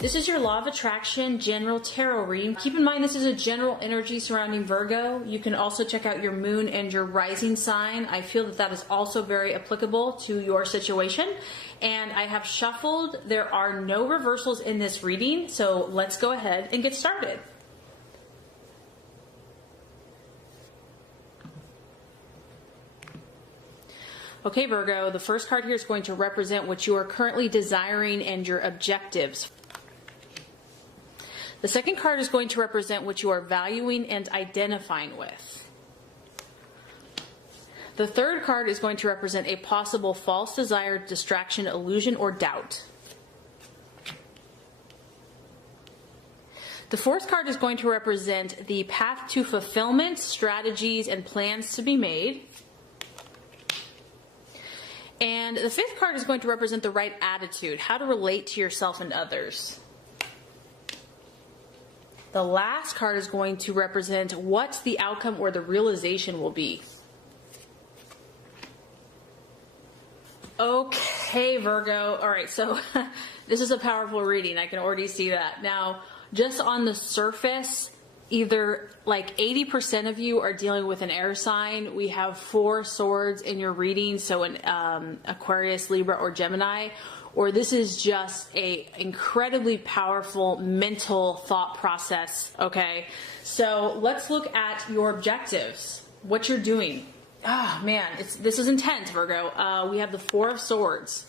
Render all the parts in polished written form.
This is your Law of Attraction General Tarot reading. Keep in mind this is a general energy surrounding Virgo. You can also check out your moon and your rising sign. I feel that that is also very applicable to your situation. And I have shuffled. There are no reversals in this reading, so let's go ahead and get started. Okay, Virgo, the first card here is going to represent what you are currently desiring and your objectives. The second card is going to represent what you are valuing and identifying with. The third card is going to represent a possible false desire, distraction, illusion, or doubt. The fourth card is going to represent the path to fulfillment, strategies, and plans to be made. And the fifth card is going to represent the right attitude, how to relate to yourself and others. The last card is going to represent what the outcome or the realization will be. Okay, Virgo. All right, so this is a powerful reading. I can already see that. Now, just on the surface, either like 80% of you are dealing with an air sign. We have 4 swords in your reading, so an Aquarius, Libra, or Gemini. Or this is just a incredibly powerful mental thought process, okay? So let's look at your objectives, what you're doing. Ah, man, this is intense, Virgo. We have the 4 of Swords.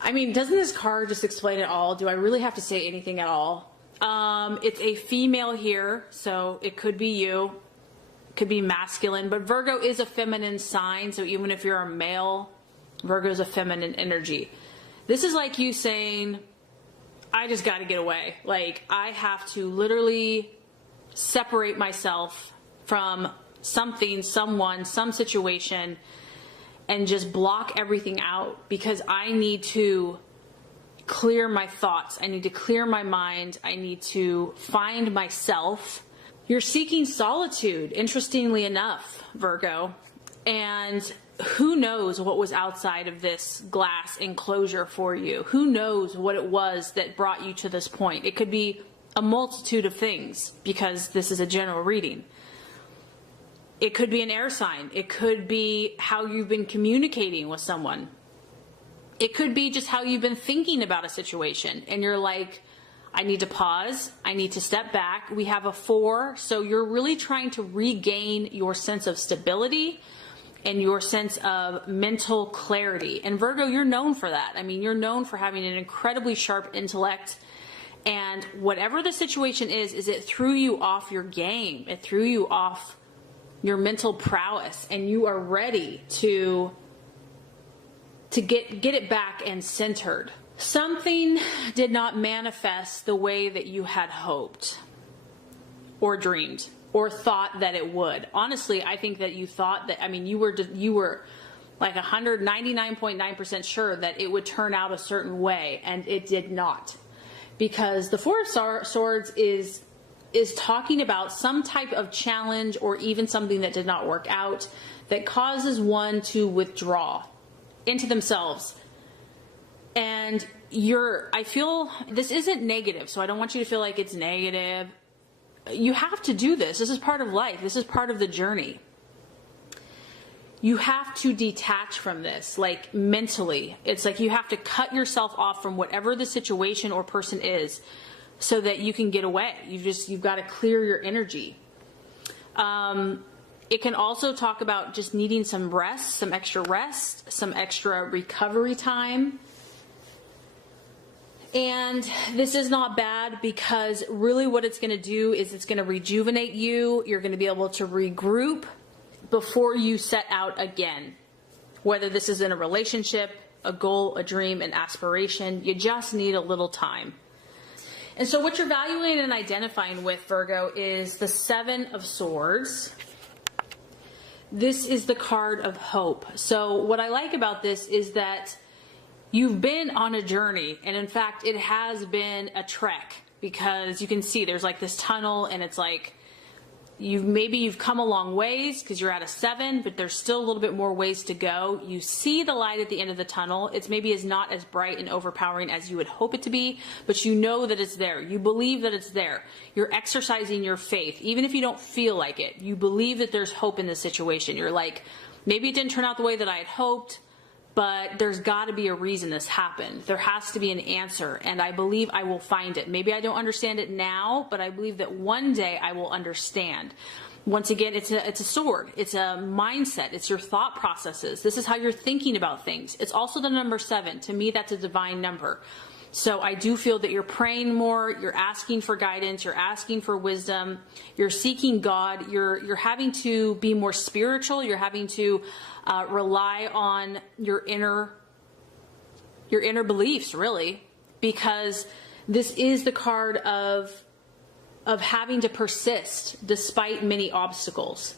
I mean, doesn't this card just explain it all? Do I really have to say anything at all? It's a female here, so it could be you. It could be masculine, but Virgo is a feminine sign, so even if you're a male, Virgo is a feminine energy. This is like you saying, I just got to get away. Like, I have to literally separate myself from something, someone, some situation, and just block everything out because I need to clear my thoughts. I need to clear my mind. I need to find myself. You're seeking solitude, interestingly enough, Virgo. And who knows what was outside of this glass enclosure for you? Who knows what it was that brought you to this point? It could be a multitude of things because this is a general reading. It could be an air sign. It could be how you've been communicating with someone. It could be just how you've been thinking about a situation and you're like, I need to pause. I need to step back. We have a 4, so you're really trying to regain your sense of stability and your sense of mental clarity. And Virgo, you're known for that. I mean, you're known for having an incredibly sharp intellect. And whatever the situation is it threw you off your game. It threw you off your mental prowess. And you are ready to get it back and centered. Something did not manifest the way that you had hoped or dreamed or thought that it would. Honestly, I think that you thought that, I mean, you were like 199.9% sure that it would turn out a certain way, and it did not. Because the 4 of Swords is talking about some type of challenge or even something that did not work out that causes one to withdraw into themselves. And I feel this isn't negative, so I don't want you to feel like it's negative. You have to do this. This is part of life. This is part of the journey. You have to detach from this, like mentally. It's like you have to cut yourself off from whatever the situation or person is so that you can get away. You've got to clear your energy. It can also talk about just needing some rest, some extra recovery time. And this is not bad because really what it's going to do is it's going to rejuvenate you. You're going to be able to regroup before you set out again. Whether this is in a relationship, a goal, a dream, an aspiration, you just need a little time. And so what you're valuing and identifying with, Virgo, is the 7 of Swords. This is the card of hope. So what I like about this is that you've been on a journey, and in fact, it has been a trek because you can see there's like this tunnel and it's like maybe you've come a long ways because you're at a 7, but there's still a little bit more ways to go. You see the light at the end of the tunnel. It's maybe is not as bright and overpowering as you would hope it to be, but you know that it's there. You believe that it's there. You're exercising your faith. Even if you don't feel like it, you believe that there's hope in this situation. You're like, maybe it didn't turn out the way that I had hoped, but there's got to be a reason this happened. There has to be an answer, and I believe I will find it. Maybe I don't understand it now, but I believe that one day I will understand. Once again, it's a sword. It's a mindset. It's your thought processes. This is how you're thinking about things. It's also the number 7. To me, that's a divine number. So I do feel that you're praying more, you're asking for guidance, you're asking for wisdom, you're seeking God, you're having to be more spiritual, you're having to rely on your inner beliefs, really, because this is the card of having to persist despite many obstacles.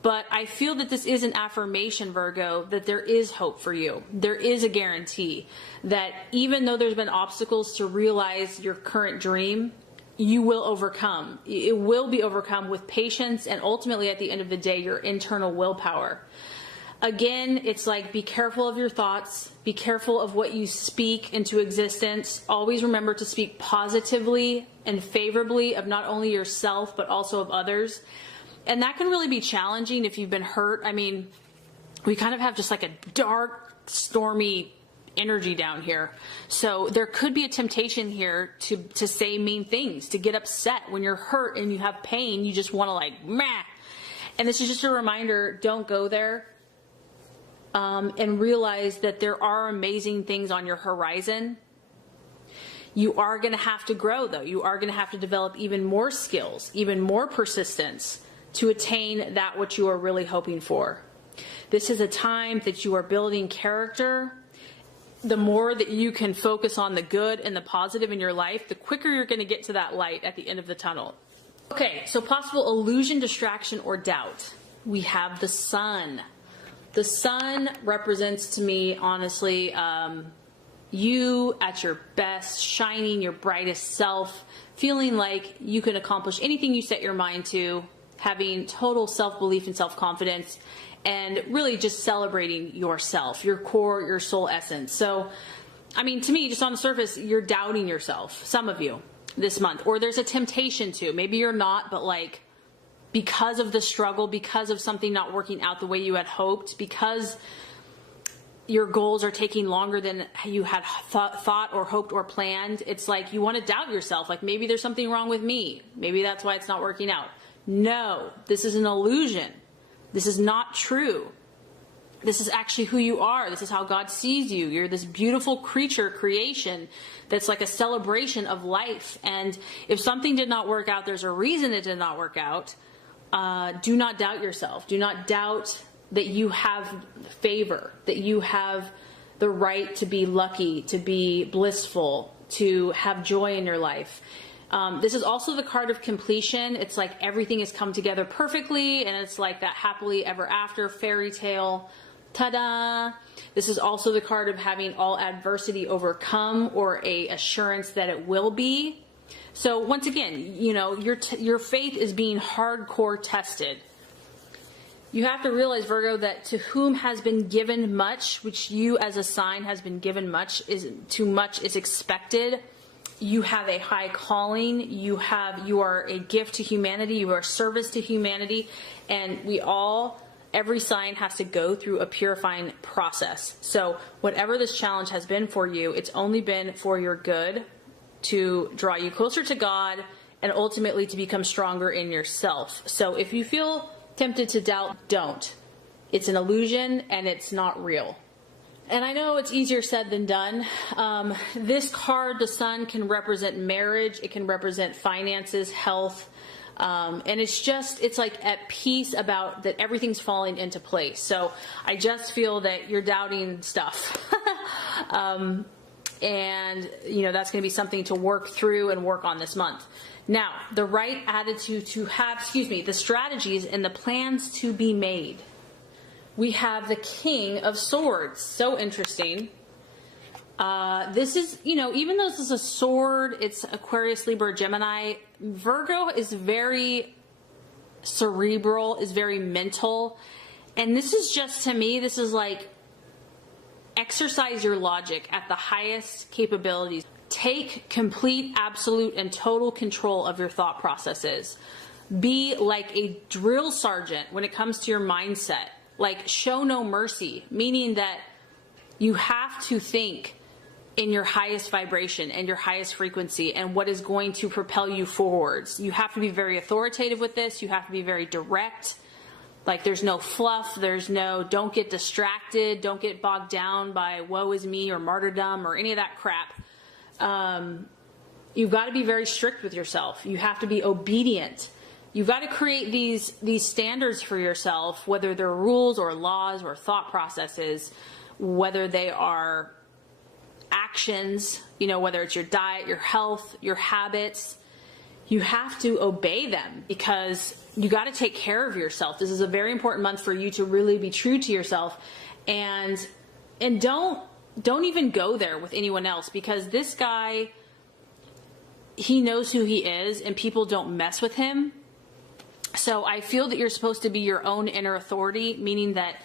But I feel that this is an affirmation, Virgo, that there is hope for you. There is a guarantee that even though there's been obstacles to realize your current dream, you will overcome. It will be overcome with patience and ultimately at the end of the day, your internal willpower. Again, it's like, be careful of your thoughts. Be careful of what you speak into existence. Always remember to speak positively and favorably of not only yourself, but also of others. And that can really be challenging if you've been hurt. I mean, we kind of have just like a dark, stormy energy down here. So there could be a temptation here to say mean things, to get upset. When you're hurt and you have pain, you just want to like, meh. And this is just a reminder, don't go there. And realize that there are amazing things on your horizon. You are going to have to grow, though. You are going to have to develop even more skills, even more persistence to attain that which you are really hoping for. This is a time that you are building character. The more that you can focus on the good and the positive in your life, the quicker you're going to get to that light at the end of the tunnel. Okay, so possible illusion, distraction, or doubt. We have the sun. The sun represents to me, honestly, you at your best, shining your brightest self, feeling like you can accomplish anything you set your mind to, having total self-belief and self-confidence, and really just celebrating yourself, your core, your soul essence. So, I mean, to me, just on the surface, you're doubting yourself, some of you, this month. Or there's a temptation to. Maybe you're not, but like, because of the struggle, because of something not working out the way you had hoped, because your goals are taking longer than you had thought or hoped or planned, it's like you want to doubt yourself. Like, maybe there's something wrong with me. Maybe that's why it's not working out. No, this is an illusion. This is not true. This is actually who you are. This is how God sees you. You're this beautiful creature, creation, that's like a celebration of life. And if something did not work out, there's a reason it did not work out. Do not doubt yourself. Do not doubt that you have favor, that you have the right to be lucky, to be blissful, to have joy in your life. This is also the card of completion. It's like everything has come together perfectly, and it's like that happily ever after fairy tale. Ta-da! This is also the card of having all adversity overcome, or a assurance that it will be. So once again, you know, your faith is being hardcore tested. You have to realize, Virgo, that to whom has been given much, which you as a sign has been given much, too much is expected. You have a high calling. You are a gift to humanity. You are service to humanity. And every sign has to go through a purifying process. So whatever this challenge has been for you, it's only been for your good, to draw you closer to God and ultimately to become stronger in yourself. So if you feel tempted to doubt, don't. It's an illusion and it's not real. And I know it's easier said than done. This card, the sun, can represent marriage. It can represent finances, health. And it's like at peace about that everything's falling into place. So I just feel that you're doubting stuff. And, you know, that's going to be something to work through and work on this month. Now, the right attitude to have, the strategies and the plans to be made. We have the King of Swords. So interesting. This is, you know, even though this is a sword, it's Aquarius, Libra, Gemini, Virgo is very cerebral, is very mental. And this is just, to me, this is like exercise your logic at the highest capabilities. Take complete, absolute, and total control of your thought processes. Be like a drill sergeant when it comes to your mindset. Like, show no mercy, meaning that you have to think in your highest vibration and your highest frequency and what is going to propel you forwards. You have to be very authoritative with this. You have to be very direct. Like, there's no fluff. Don't get distracted. Don't get bogged down by woe is me or martyrdom or any of that crap. You've got to be very strict with yourself. You have to be obedient. You've got to create these standards for yourself, whether they're rules or laws or thought processes, whether they are actions, whether it's your diet, your health, your habits. You have to obey them because you got to take care of yourself. This is a very important month for you to really be true to yourself, and don't even go there with anyone else, because this guy, he knows who he is and people don't mess with him. So I feel that you're supposed to be your own inner authority, meaning that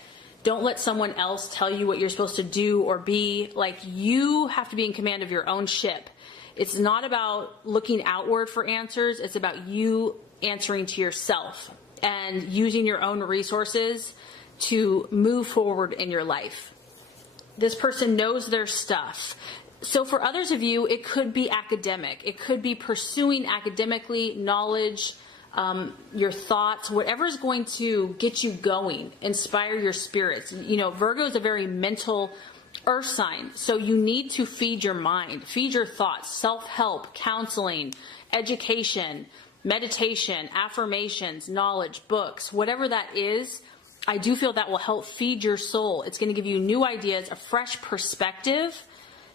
don't let someone else tell you what you're supposed to do or be. Like, you have to be in command of your own ship. It's not about looking outward for answers. It's about you answering to yourself and using your own resources to move forward in your life. This person knows their stuff. So for others of you, it could be academic. It could be pursuing academically knowledge, your thoughts, whatever is going to get you going, inspire your spirits. Virgo is a very mental earth sign. So you need to feed your mind, feed your thoughts, self-help, counseling, education, meditation, affirmations, knowledge, books, whatever that is. I do feel that will help feed your soul. It's going to give you new ideas, a fresh perspective,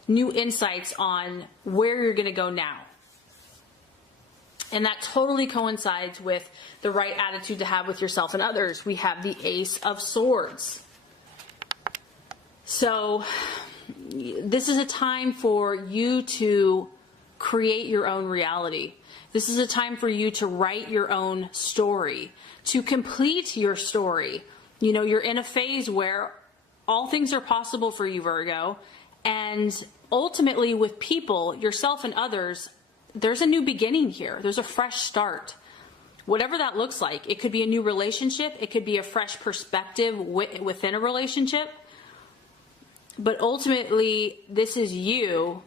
new insights on where you're going to go now. And that totally coincides with the right attitude to have with yourself and others. We have the Ace of Swords. So this is a time for you to create your own reality. This is a time for you to write your own story, to complete your story. You're in a phase where all things are possible for you, Virgo. And ultimately, with people, yourself and others, there's a new beginning here. There's a fresh start. Whatever that looks like. It could be a new relationship. It could be a fresh perspective within a relationship. But ultimately, this is you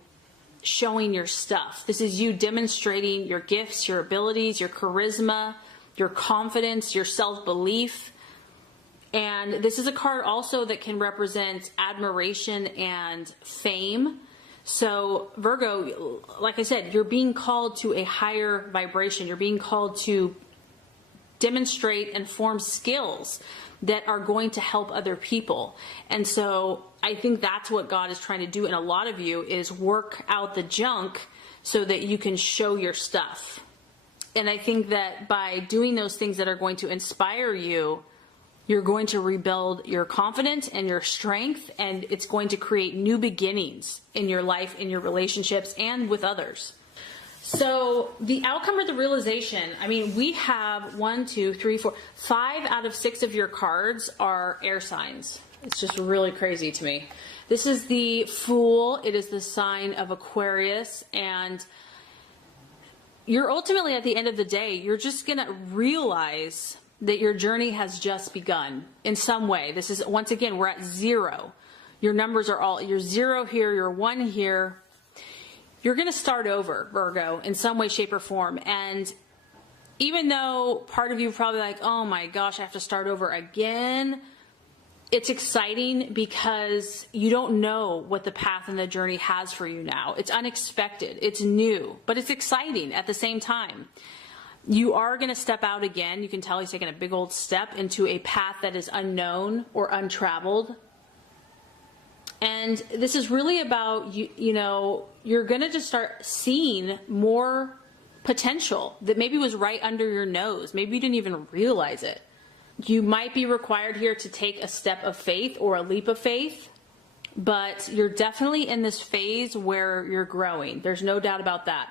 showing your stuff. This is you demonstrating your gifts, your abilities, your charisma, your confidence, your self-belief. And this is a card also that can represent admiration and fame. So Virgo, like I said, you're being called to a higher vibration. You're being called to demonstrate and form skills that are going to help other people. And so I think that's what God is trying to do in a lot of you, is work out the junk so that you can show your stuff. And I think that by doing those things that are going to inspire you, you're going to rebuild your confidence and your strength, and it's going to create new beginnings in your life, in your relationships, and with others. So the outcome or the realization, we have 1, 2, 3, 4, 5 out of 6 of your cards are air signs. It's just really crazy to me. This is the Fool. It is the sign of Aquarius, and you're ultimately, at the end of the day, you're just going to realize that your journey has just begun in some way. This is, once again, we're at 0. Your numbers are all, you're 0 here, you're 1 here. You're going to start over, Virgo, in some way, shape, or form. And even though part of you are probably like, oh my gosh, I have to start over again, it's exciting because you don't know what the path and the journey has for you now. It's unexpected, it's new, but it's exciting at the same time. You are going to step out again. You can tell he's taking a big old step into a path that is unknown or untraveled. And this is really about, you're going to just start seeing more potential that maybe was right under your nose. Maybe you didn't even realize it. You might be required here to take a step of faith or a leap of faith, but you're definitely in this phase where you're growing. There's no doubt about that.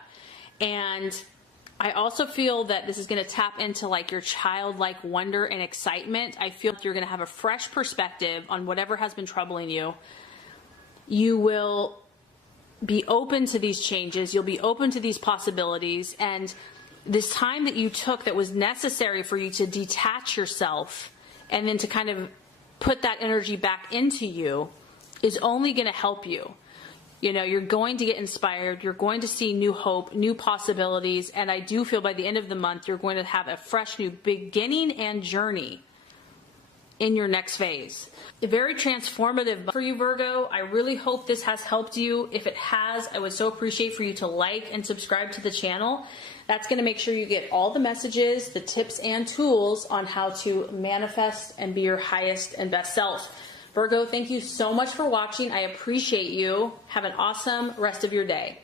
And I also feel that this is going to tap into like your childlike wonder and excitement. I feel like you're going to have a fresh perspective on whatever has been troubling you. You will be open to these changes. You'll be open to these possibilities. And this time that you took that was necessary for you to detach yourself and then to kind of put that energy back into you is only going to help you. You know, you're going to get inspired. You're going to see new hope, new possibilities. And I do feel by the end of the month, you're going to have a fresh new beginning and journey in your next phase. A very transformative for you, Virgo. I really hope this has helped you. If it has, I would so appreciate for you to like and subscribe to the channel. That's going to make sure you get all the messages, the tips and tools on how to manifest and be your highest and best self. Virgo, thank you so much for watching. I appreciate you. Have an awesome rest of your day.